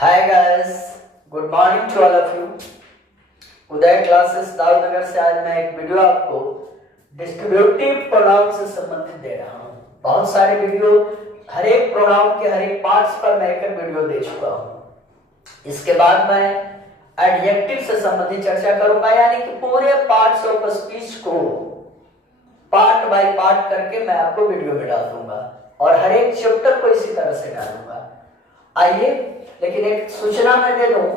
Hi guys, good morning to all of you. Uday classes Daudnagar से आज मैं एक वीडियो आपको डिस्ट्रीब्यूटिव प्रोनाउन से संबंधित दे रहा हूँ। बहुत सारे वीडियो हर एक प्रोनाउन के हर एक पार्ट्स पर मैं एक वीडियो दे चुका हूँ। इसके बाद मैं एडजेक्टिव से संबंधित चर्चा करूंगा, यानी कि पूरे पार्ट्स ऑफ स्पीच को पार्ट बाय पार्ट करके मैं आपको वीडियो में डाल दूंगा और हर एक चैप्टर को इसी तरह से डालूंगा। आइए, लेकिन एक सूचना मैं दे दूं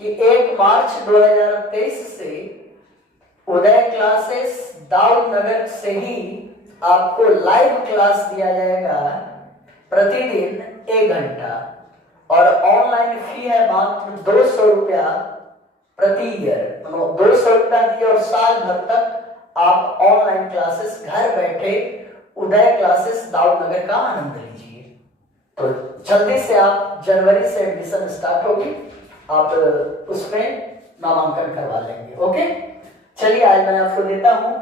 कि 1 मार्च 2023 से उदय क्लासेस दाऊदनगर से ही आपको लाइव क्लास दिया जाएगा प्रतिदिन 1 घंटा, और ऑनलाइन फी है मात्र 200 रुपया प्रति ईयर। 200 रुपया दिए और साल भर तक आप ऑनलाइन क्लासेस घर बैठे उदय क्लासेस दाऊदनगर का आनंद लीजिए। तो जल्दी से आप जनवरी से एडमिशन स्टार्ट होगी, आप उसमें नामांकन करवा लेंगे। ओके, चलिए आज मैं आपको देता हूं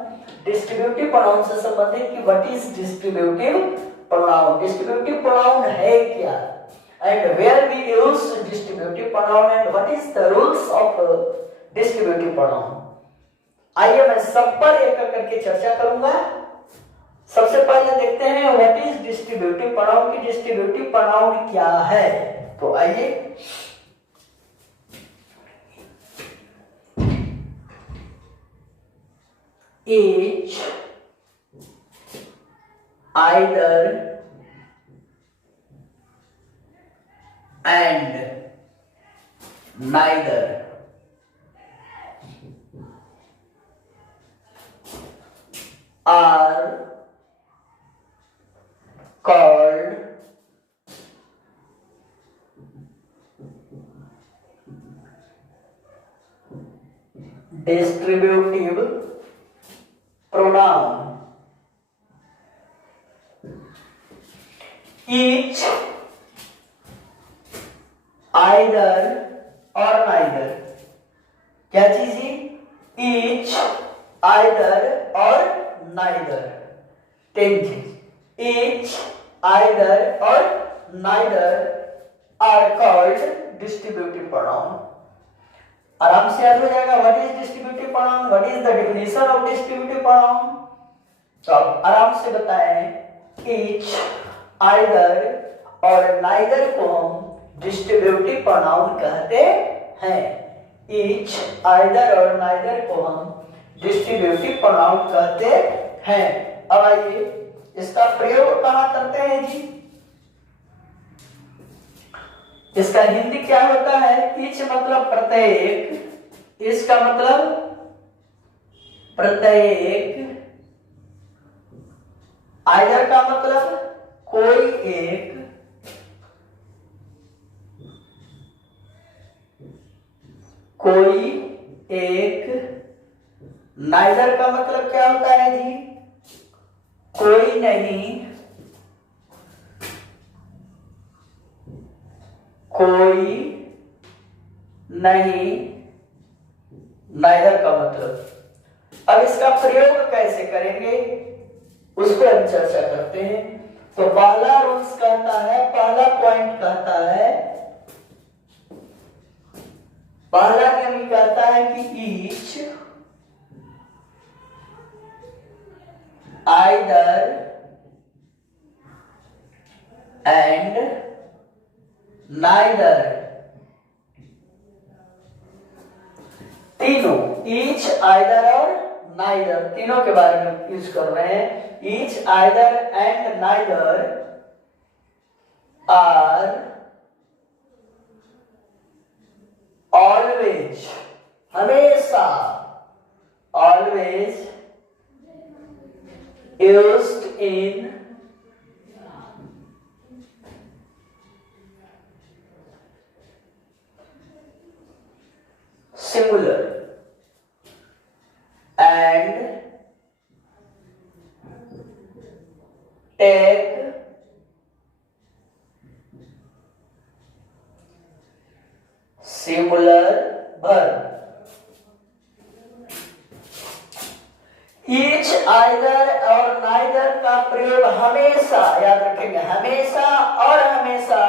डिस्ट्रीब्यूटिव प्रोनाउन से संबंधित कि what is distributive pronoun. Distributive pronoun है क्या and where we use distributive pronoun and what is the rules of distributive pronoun. आइए मैं सब पर एक एक करके चर्चा करूंगा। सबसे पहले देखते हैं व्हाट इज डिस्ट्रीब्यूटिव प्रोनाउन की डिस्ट्रीब्यूटिव प्रोनाउन क्या है। तो आइए, each, either, and neither are called distributive pronoun. Each, either और neither क्या चीज है? Each, either और neither, 3 चीज। Each, either और neither are called distributive pronoun। आराम से याद हो जाएगा what is distributive pronoun, what is the definition of distributive pronoun. तो आप आराम से बताएं, ईच, आइदर और नाइदर को हम डिस्ट्रीब्यूटिव प्रोनाउन कहते हैं। ईच, आइदर और नाइदर को हम डिस्ट्रीब्यूटिव प्रोनाउन कहते हैं। अब आइए इसका प्रयोग कहां करते हैं जी। इसका हिंदी क्या होता है? ईच मतलब प्रत्येक, इसका मतलब प्रत्येक, आइदर का मतलब कोई एक, कोई एक, नाइदर का मतलब क्या होता है जी? कोई नहीं, कोई नहीं, नाइदर का मतलब। अब इसका प्रयोग कैसे करेंगे उसको हम चर्चा करते हैं। तो पहला रूल्स कहता है, पहला पॉइंट कहता है, पहला नियम कहता है कि ईच, आइदर एंड नाइदर, तीनों, ईच, आइदर और नाइदर, तीनों के बारे में यूज कर रहे हैं। Each, either and neither are always, हमेशा, always used in singular and take singular verb। each, either और neither का प्रयोग हमेशा, याद रखेंगे, हमेशा और हमेशा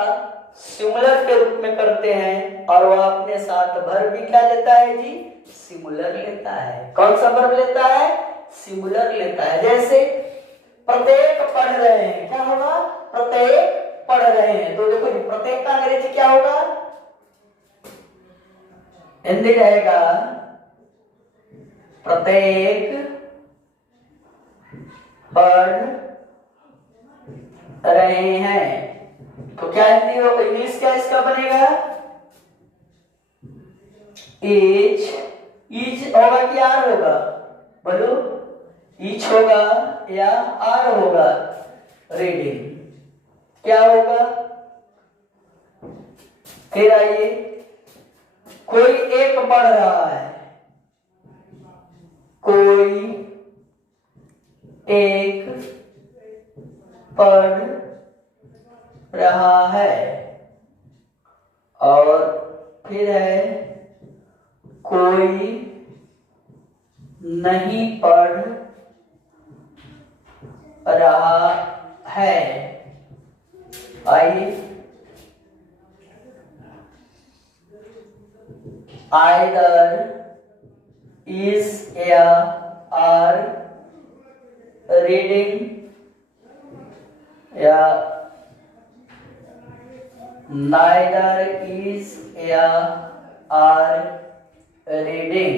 सिंगुलर के रूप में करते हैं और वह अपने साथ वर्ब भी क्या लेता है जी, सिंगुलर लेता है। कौन सा वर्ब लेता है, सिंगुलर लेता है। जैसे प्रत्येक पढ़ रहे हैं, क्या होगा, प्रत्येक पढ़ रहे हैं। तो देखो जी प्रत्येक का अंग्रेजी क्या होगा, हिंदी रहेगा प्रत्येक पढ़ रहे हैं। तो क्या हिंदी होगा, इंग्लिश क्या इसका बनेगा, ईच होगा कि आर होगा, बोलो ईच होगा या आर होगा, रीडिंग क्या होगा। फिर आइए, कोई एक पढ़ रहा है, कोई एक पढ़ रहा है। और फिर है कोई नहीं पढ़ रहा है। आइए, either is या are reading या neither is या are reading।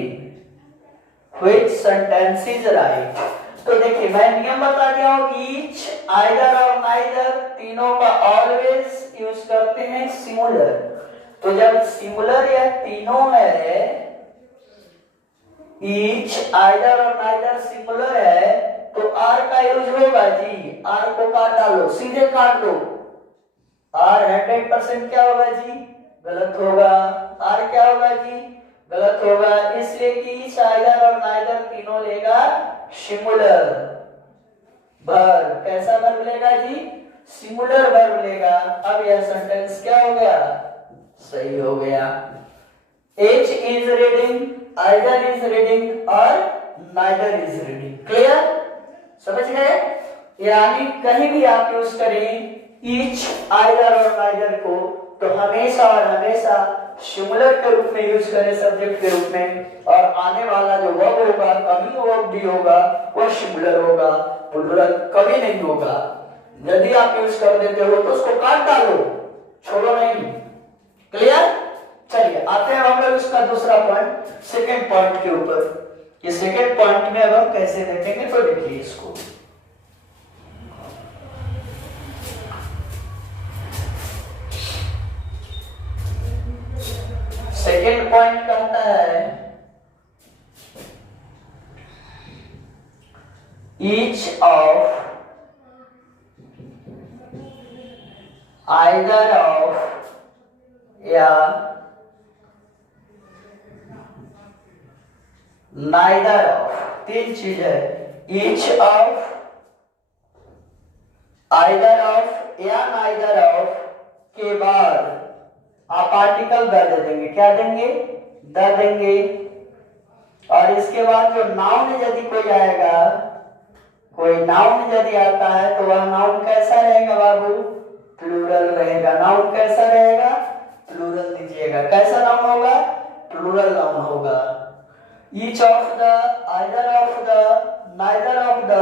Which sentence is right? तो देखिए मैं नियम बता दिया हूं, each, either और neither तीनों का always यूज करते हैं सिंगुलर। तो जब सिंगुलर या तीनों है, each, either और neither सिंगुलर है, तो आर का यूज होगा जी। आर को काट डालो, सीधे काट दो। आर 100% क्या होगा जी, गलत होगा। आर क्या होगा जी, गलत होगा। इसलिए कि each, either और neither तीनों लेगा सिंगुलर वर्ब। कैसा वर्ब लेगा जी, सिंगुलर वर्ब लेगा। अब यह सेंटेंस क्या हो गया, सही हो गया। H is reading, either is reading और neither is reading। क्लियर, समझ गए। यानी कहीं भी आप यूज करें each, either और neither को, तो हमेशा और हमेशा सिंगुलर के रूप में यूज करें, सब्जेक्ट के रूप में। और आने वाला जो वर्ब होगा, कमिंग वर्ब भी होगा, वो सिंगुलर होगा, प्लूरल कभी नहीं होगा। यदि आप यूज कर देते हो तो उसको काट डालो, छोड़ो नहीं। क्लियर, चलिए आते हैं हम लोग इसका दूसरा पॉइंट, सेकंड पॉइंट के ऊपर। ये सेकंड पॉइंट में अब हम कैसे देखेंगे, तो देखिए इसको। सेकंड पॉइंट कहता है ईच ऑफ, आइदर ऑफ या नाइदर ऑफ, तीन चीज है। ईच ऑफ, आइदर ऑफ या नाइदर ऑफ के बाद आप आर्टिकल द दे देंगे। क्या देंगे, द देंगे। और इसके बाद जो नाउन यदि कोई आएगा, कोई नाउन यदि आता है, तो वह नाउन कैसा रहेगा बाबू, प्लूरल रहेगा। नाउन कैसा रहेगा, प्लूरल दीजिएगा। कैसा नाउन होगा, प्लूरल नाउन होगा। Each of the, either of the, neither of the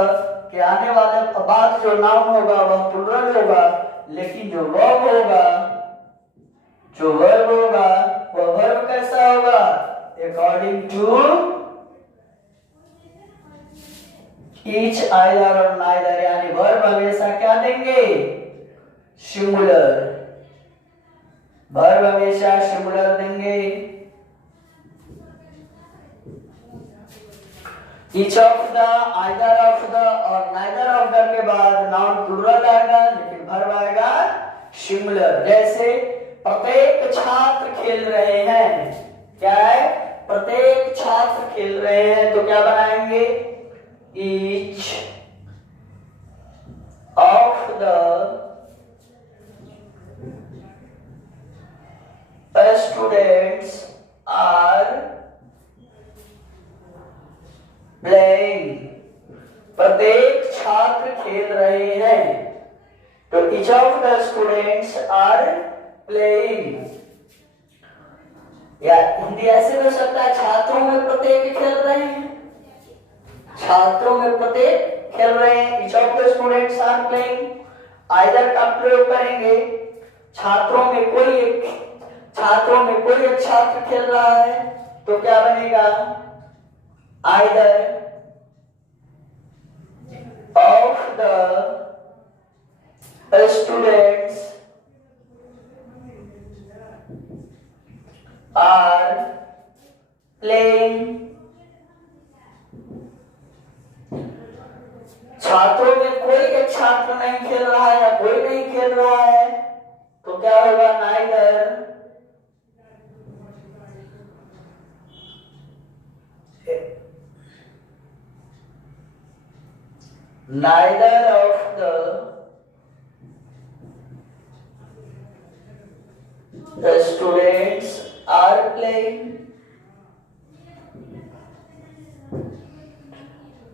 के आने वाले बाद जो नाउन होगा वह प्लूरल होगा, लेकिन जो वर्ब होगा, जो वर्ब होगा वह वर्ब कैसा होगा, अकॉर्डिंग टू ईच, आइदर और नाइदर। यानी वर्ब हमेशा क्या देंगे, सिंगुलर। वर्ब हमेशा सिंगुलर देंगे। Each of the, either of the और नाइदर ऑफ द के बाद नाउन प्लूरल आएगा, लेकिन वर्ब आएगा सिंगुलर। जैसे प्रत्येक छात्र खेल रहे हैं, क्या है, प्रत्येक छात्र खेल रहे हैं, तो क्या बनाएंगे, each of the students are playing। प्रत्येक छात्र खेल रहे हैं, तो each of the students are playing, या हिंदी ऐसे हो सकता है छात्रों में प्रत्येक खेल रहे हैं, छात्रों में प्रत्येक खेल रहे हैं। Each of the students are playing, either का प्रयोग करेंगे, छात्रों में कोई एक छात्र खेल रहा है तो क्या बनेगा, either of the students are playing, छात्रों में कोई एक छात्र नहीं खेल रहा है या कोई नहीं खेल रहा है तो क्या होगा, neither of the students are playing।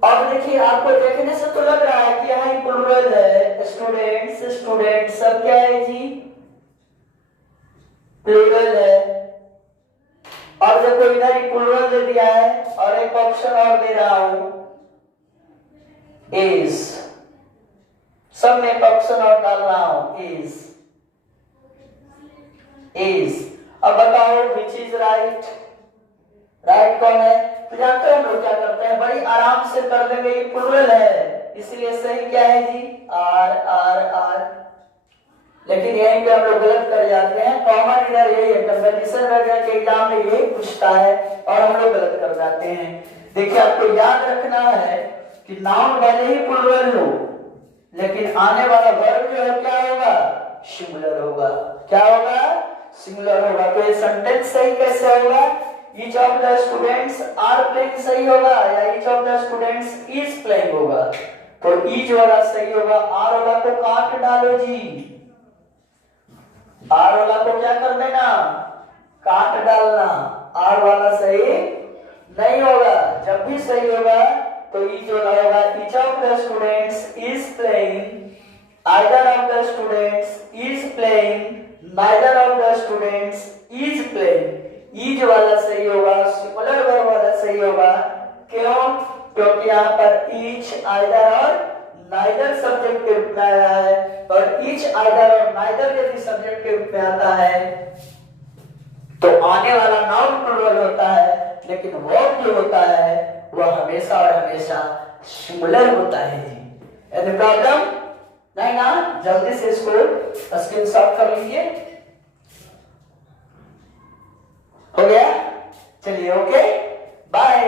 अब देखिए, आपको देखने से तो लग रहा है कि यहाँ प्लूरल है, स्टूडेंट्स सब क्या है जी, प्लूरल है। और देखो इधर ही प्लूरल दे दिया है और एक ऑप्शन और दे रहा हूं, इज, सब में एक ऑप्शन और डाल रहा हूं, इज। अब बताओ विच इज राइट, राइट कौन है? तो जानते हैं हम लोग क्या करते हैं, बड़ी आराम से कर देंगे, ये प्लूरल है इसलिए सही क्या है जी, आर। लेकिन यहीं पे हम लोग गलत कर जाते हैं, कॉमन इधर यही है, कंपटीशन वगैरह के एग्जाम में यही पूछता है और हम लोग गलत कर जाते हैं। देखिए आपको याद रखना है कि नाउन भले ही प्लूरल हो लेकिन आने वाला वर्ब जो है क्या होगा, सिंगुलर होगा। क्या होगा, सिंगुलर होगा। तो ये सेंटेंस सही कैसे होगा, each of the students are playing सही होगा या each of the students is playing होगा? तो each वाला सही होगा, r वाला को काट डालो जी, r वाला को क्या कर देना, काट डालना, r वाला सही नहीं होगा। जब भी सही होगा तो each वाला होगा, each of the students is playing, either of the students is playing, neither of the students is playing। Is वाला सही होगा, सिंगुलर वर्ब वाला सही होगा। क्यों? क्योंकि यहाँ पर ईच, आइदर और नाइदर सब्जेक्ट के रूप में आया है और ईच, आइदर और नाइदर यदि सब्जेक्ट के रूप में आता है तो आने वाला नाउन प्लूरल होता है लेकिन वर्ब जो होता है वह हमेशा और हमेशा सिंगुलर होता है जी। एनी प्रॉब्लम नहीं ना? जल्दी से इसको स्क्रीनशॉट कर लीजिए। हो गया? चलिए, ओके, बाय।